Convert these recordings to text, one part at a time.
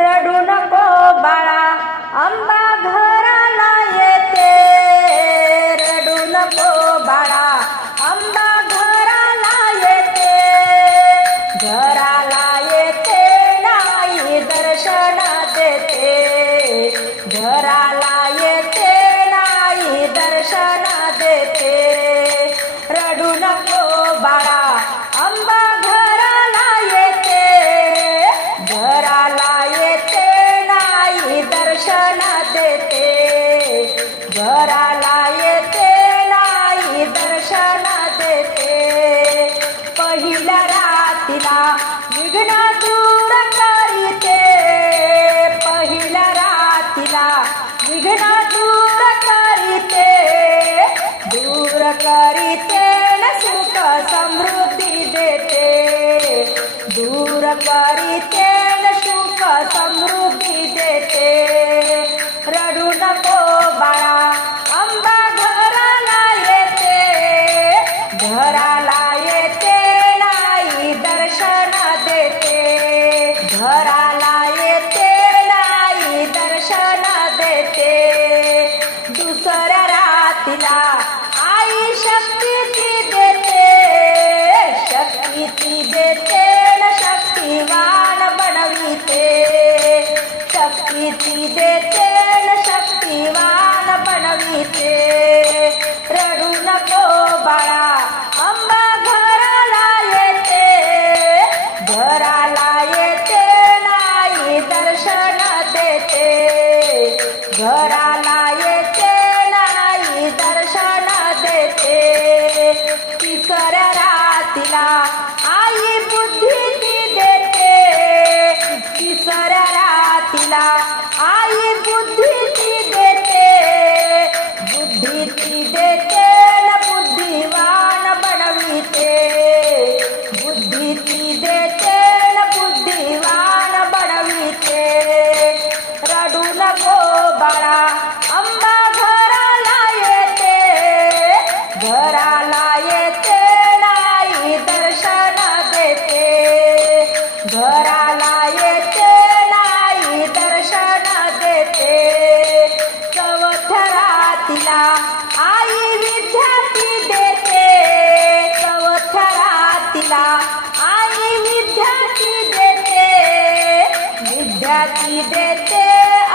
रडू नको बाळा अंबा घराला येते, रडू नको बाळा अंबा घराला येते, घराला येते नाही दर्शन देते, घराला येते नाही दर्शन देते, रडू नको बाळा अंबा घराला येते, घराला येते नाही दर्शन देते, घराला येते नाही दर्शन देते, पहिल्या रातीला विघ्न दूर करीते, पहिल्या रातीला विघ्न दूर करीते, दूर करीते न सुख समृद्धी देते, दूर करीते न सुख समृद्धी देते, रडू नको बाळा अंबा घराला येते, घराला येते नाही दर्शन देते, घराला येते नाही दर्शन देते, दुसऱ्या रातीला आई शक्तीची देते, शक्तीची देते न शक्तिवान बनविते, शक्तीची देते न शक्तिवान बनविते, रडू नको बाळा अंबा घराला येते, घराला येते नाही दर्शन देते, घराला येते नाही दर्शन देते, तिसऱ्या रातीला आई बुद्धीची देते, तिसऱ्या रातीला आई बुद्धीची देते, बुद्धीची देते न बुद्धिवान बनविते, बुद्धीची देते न बुद्धिवान बनविते, रडू नको बाळा अंबा घराला येते, घराला येते नाही दर्शन देते, घराला येते नाही दर्शन देते, चौथ्या रातीला आई विद्यार्थी देते, चौथ्या रातीला आई विद्यार्थी देते, विद्यार्थी देते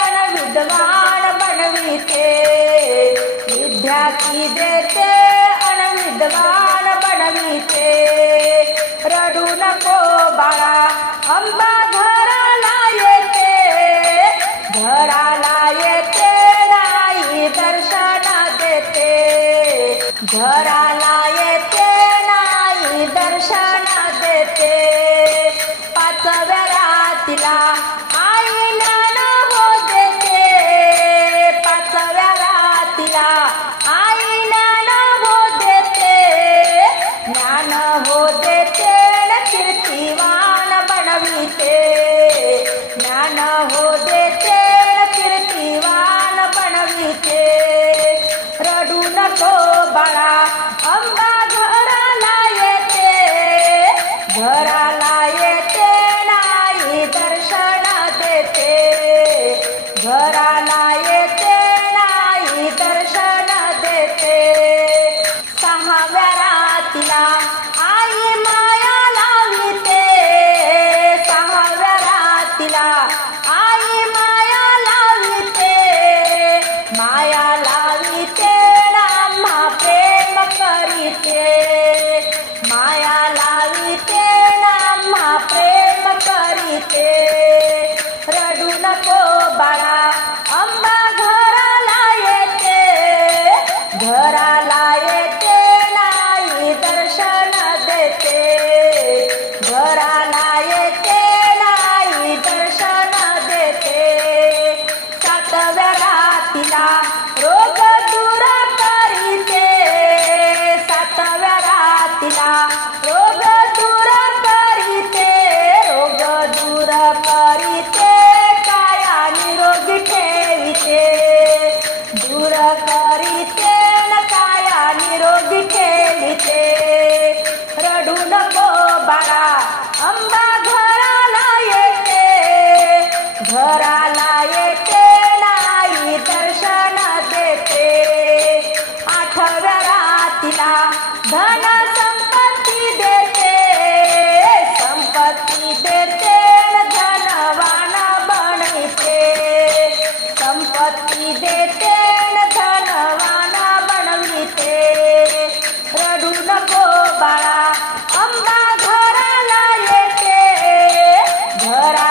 अन विद्वान बनविते, विद्यार्थी देते अन विद्वान बनविते, रडू नको बाळा अंबा घराला येते, घराला येते नाही दर्शन देते, घराला येते नाही दर्शन देते, पाचव्या रातीला आई ज्ञान हो देते, पाचव्या रातीला आई ज्ञान हो देते, ज्ञान हो देते न कीर्तिवान बनविते, ज्ञान हो देते न कीर्तिवान बनविते, रडू नको बाळा अंबा घराला येते, घराला येते नाही दर्शन देते, घराला येते नाही दर्शन देते, सहाव्या रातीला आई माया लाविते, सहाव्या रातीला आई माया लाविते, माया लाविते नाम्हा प्रेम करीते, माया लाविते नाम्हा प्रेम करीते, रडू नको बाळा अंबा घराला येते, घराला येते नाही दर्शन देते, घराला येते नाही दर्शन देते, सातव्या रातीला रोग दूर करीते, सातव्या रातीला रोग दूर करीते, रोग दूर करीते काया निरोगी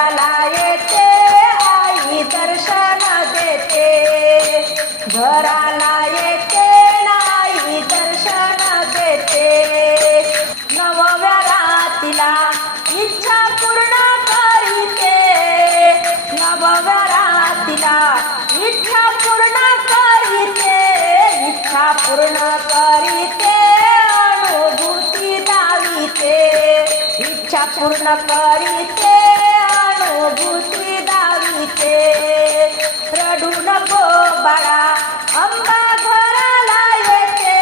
घराला येते आई दर्शन देते, घराला येते आई दर्शन देते. नवव्या रातीला इच्छा पूर्ण करीते, नवव्या रातीला इच्छा पूर्ण करीते, इच्छा पूर्ण करीते अनुभूती दाविते, इच्छा पूर्ण करीते अनुभूती दाविते. रडू नको बाळा अंबा घराला येते,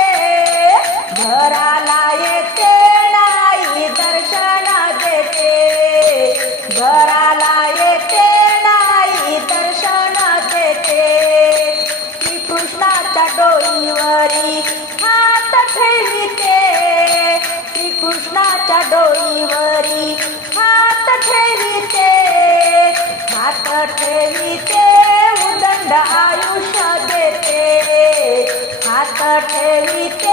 घराला येते आई दर्शन देते, घराला येते आई दर्शन देते. श्रीकृष्णाच्या डोईवरी हात ठेविते, श्रीकृष्णाच्या डोईवरी हात ठेविते, हात ठेविते उदंड आयुष्य देते, हात ठेविते